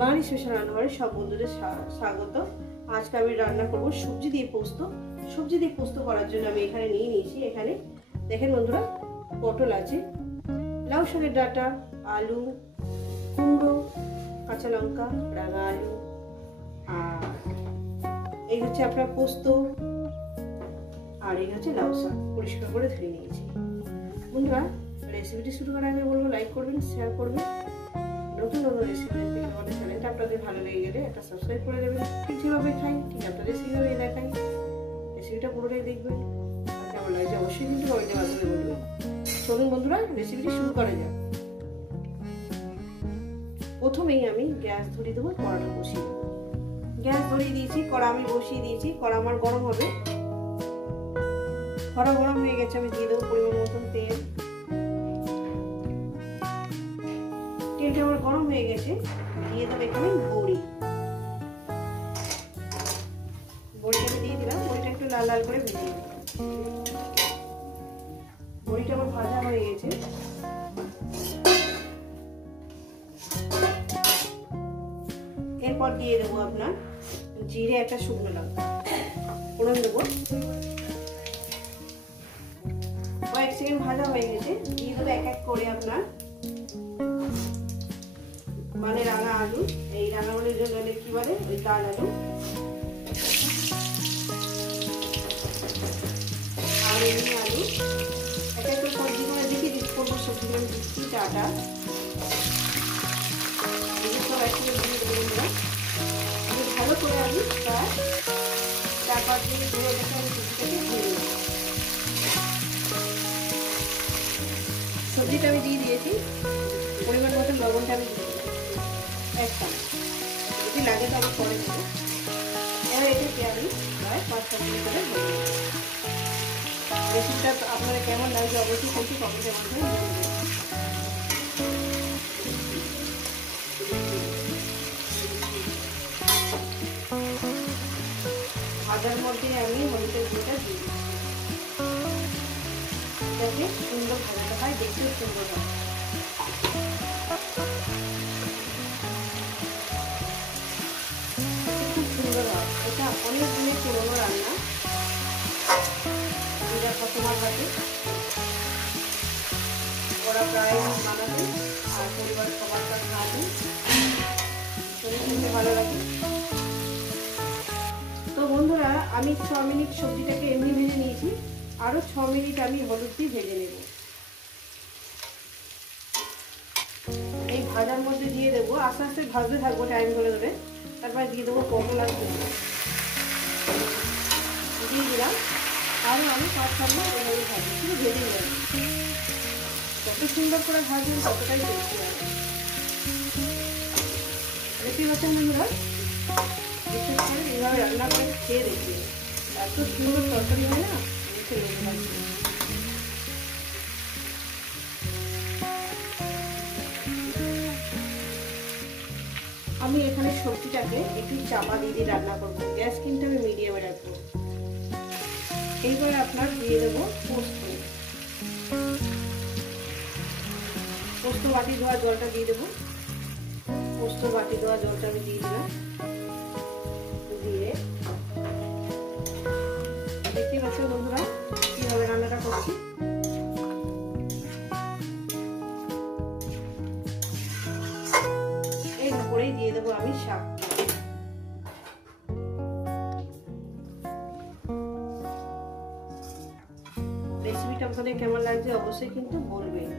বাঙালি special রান্নাঘরে সব বন্ধুদের স্বাগত। আজকে আমি রান্না করব সবজি দিয়ে পোস্ত। সবজি দিয়ে পোস্ত করার জন্য আমি এখানে নিয়ে নিয়েছি, এখানে দেখেন বন্ধুরা, পটল আছে, লাউ শাকের ডাঁটা, আলু, কুমড়ো, কাঁচা লঙ্কা, রাঙা আলু, আর এই হচ্ছে আপনার পোস্ত, আর এই হচ্ছে লাউ শাক পরিষ্কার করে ধুয়ে নিয়েছি। বন্ধুরা, রেসিপিটি শুরু করার আগে বলবো লাইক করবেন, শেয়ার করবেন। নতুন নতুন রেসিপি দেখতে আমাদের চ্যানেলটা আপনাদের ভালো লেগে গেলে একটা সাবস্ক্রাইব করে দেবেন। ঠিক যেভাবে খাই ঠিক আপনাদের সেইভাবেই দেখাই, রেসিপিটা পুরোটাই দেখবেন। আর কেমন লাগছে অবশ্যই কিন্তু কমেন্টের মাধ্যমে বলবেন। চলুন বন্ধুরা, রেসিপিটি শুরু করা যাক। প্রথমেই আমি গ্যাস ধরিয়ে দেবো, কড়াটা বসিয়ে দেবো। গ্যাস ধরিয়ে দিয়েছি, কড়া আমি বসিয়ে দিয়েছি, কড়া আমার গরম হবে। কড়া গরম হয়ে গেছে, আমি দিয়ে দেবো পরিমাণ মতন তেল। তেলটা আমার গরম হয়ে গেছে, দিয়ে দেবো এখানে বড়ি। বড়িটাকে দিয়ে দিলাম, বড়িটা একটু লাল লাল করে ভেজে দিলাম। বড়িটা আমার ভাজা হয়ে গেছে। এরপর দিয়ে দেবো আপনার জিরে, একটা শুকনো লঙ্কা ফোড়ন দেবো। কয়েক সেকেন্ড ভাজা হয়ে গেছে, দিয়ে দেবো এক এক করে আপনার মানে রাঙা আলু। এই রাঙা আলুর জন্য কি বলে, ওই লাল আলু, আর এমনি আলু। এক এক করে সবজি করে দেখি দিচ্ছি, করবো সবজিগুলো আমি দিচ্ছি। ডাঁটা সব একসাথে দিয়ে দেবো বন্ধুরা। আমি ভালো করে আমি প্রায় 4-5 মিনিট ধরে ওটাকে আমি সবজিটাকে ধুয়ে নেব। সবজিটা আমি দিয়ে দিয়েছি, পরিমাণ মতো লবণটা আমি দিয়ে দিলাম 1 চামচ। যদি লাগে তো আমি পরে দেবো। এবার এটাকে আমি প্রায় 5-6 মিনিট করে ধরে নেব। রেসিপিটা আপনারা কেমন লাগছে অবশ্যই কিন্তু কমেন্টের মাধ্যমে জানাবেন। ভাজার মধ্যে আমি হলুদের গুঁড়োটা দিই, যাতে সুন্দর ভাজাটা হয়, দেখতেও সুন্দর হয়। খুব সুন্দর হয়, এটা অনেক দিনের পুরোনো রান্না। এটা তোমার হাতে ওরা প্রায় বানাবে, আর পরিবার সবার কাছে খাবে, শরীর খেতে ভালো লাগে। তো বন্ধুরা, আমি 6 মিনিট সবজিটাকে এমনি ভেজে নিয়েছি, আরো 6 মিনিট আমি হলুদ দিয়ে ভেজে নেব। এই ভাজার মধ্যে দিয়ে দেবো, আস্তে আস্তে ভাজতে থাকবো টাইম ধরে ধরে। তারপরে দিয়ে দেবো পটল আর কুমড়ো দিয়ে দিলাম। আরও আমি 5-6 মিনিট এভাবে ভাজি, শুধু ভেজে নেব। যত সুন্দর করে ভাজবেন ততটাই টেস্টি হবে। দেখতে পাচ্ছেন বন্ধুরা, বিশেষ করে এইভাবে রান্না করে খেয়ে দেখি, এত সুন্দর তরকারি হয় না, দেখে লেগে লাগবে। আমি এখানে সবজিটাকে একটু চাপা দিয়ে রান্না করবো, গ্যাস কিন্তু আমি মিডিয়ামে রাখবো। এইবার আপনার দিয়ে দেবো পোস্ত। পোস্ত বাটি ধোয়া জলটা দিয়ে দেবো। পোস্ত বাটি ধোয়া জলটা আমি দিয়ে দিলাম। দিয়ে দেখতে পাচ্ছেন বন্ধুরা কিভাবে রান্নাটা করছি। এর উপরেই দিয়ে দেবো আমি শাক। রেসিপিটা আপনাদের কেমন লাগছে অবশ্যই কিন্তু বলবেন।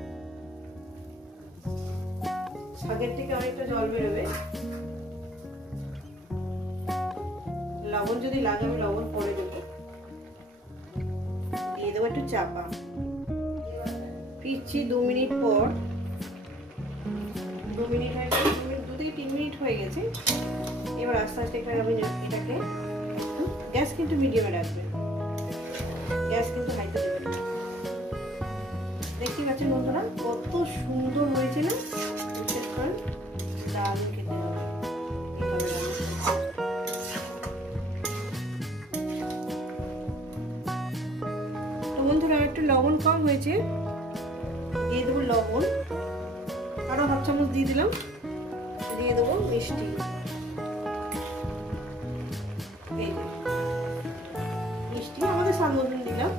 শাকের থেকে অনেকটা জল বেরোবে। লবণ যদি লাগে আমি লবণ পরে দেবো। দিয়ে দেবো একটু চাপা। ফিরছি 2 মিনিট পর। 2 মিনিট হয়ে গেছে, 2 থেকে 3 মিনিট হয়ে গেছে। এবার আস্তে আস্তে আমি এটাকে, গ্যাস কিন্তু মিডিয়ামে রাখবেন, গ্যাস কিন্তু হাইতে দেবেন। দেখতে পাচ্ছেন বন্ধুরা কত সুন্দর হয়েছে না, বিশেষ করে দারুণ খেতে হবে এইভাবে রান্না। তো বন্ধুরা একটু লবণ কম হয়েছে, দিয়ে দেবো লবণ, আরো 1/2 চামচ দিয়ে দিলাম। দিয়ে দেবো মিষ্টি। এই যে মিষ্টি আমাদের স্বাদ মতন দিলাম,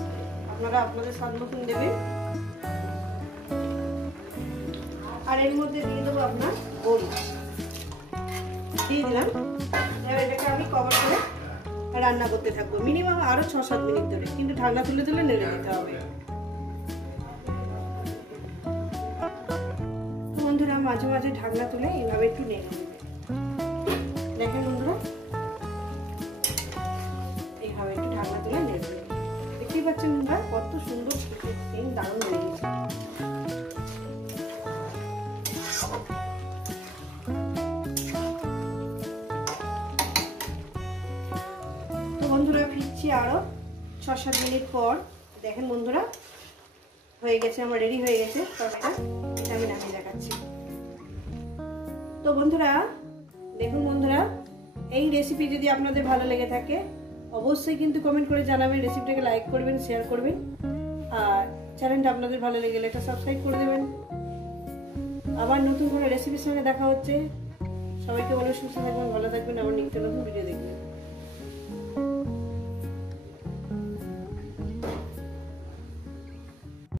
আপনারা আপনাদের স্বাদ মতন দেবেন। আর এর মধ্যে দিয়ে দেবো আপনার গোল দিয়ে দিলাম। এবার এটাকে আমি কভার করে রান্না করতে থাকবো মিনিমাম আরো 6-7 মিনিট ধরে, কিন্তু ঢাকনা তুলে তুলে নেড়ে দিতে হবে। তো বন্ধুরা মাঝে মাঝে ঢাকনা তুলে এইভাবে একটু নেড়ে দেবে। দেখেন বন্ধুরা এইভাবে একটু ঢাকনা তুলে নেড়ে দেবে। দেখতেই পাচ্ছেন বন্ধুরা কত সুন্দর দারুণ হয়ে গেছে। বন্ধুরা ফিরছি আরো 6-7 মিনিট পর। দেখেন বন্ধুরা হয়ে গেছে, আমার রেডি হয়ে গেছে তরকারিটা, এটা আমি নামিয়ে দেখাচ্ছি। তো বন্ধুরা দেখুন বন্ধুরা, এই রেসিপি যদি আপনাদের ভালো লেগে থাকে অবশ্যই কিন্তু কমেন্ট করে জানাবেন, রেসিপিটাকে লাইক করবেন, শেয়ার করবেন, আর চ্যানেলটা আপনাদের ভালো লেগে গেলে এটা সাবস্ক্রাইব করে দেবেন। আবার নতুন কোনো রেসিপির সঙ্গে দেখা হচ্ছে। সবাইকে বলে সুস্থ থাকবেন, ভালো থাকবেন, আবার নিত্য নতুন ভিডিও দেখবেন।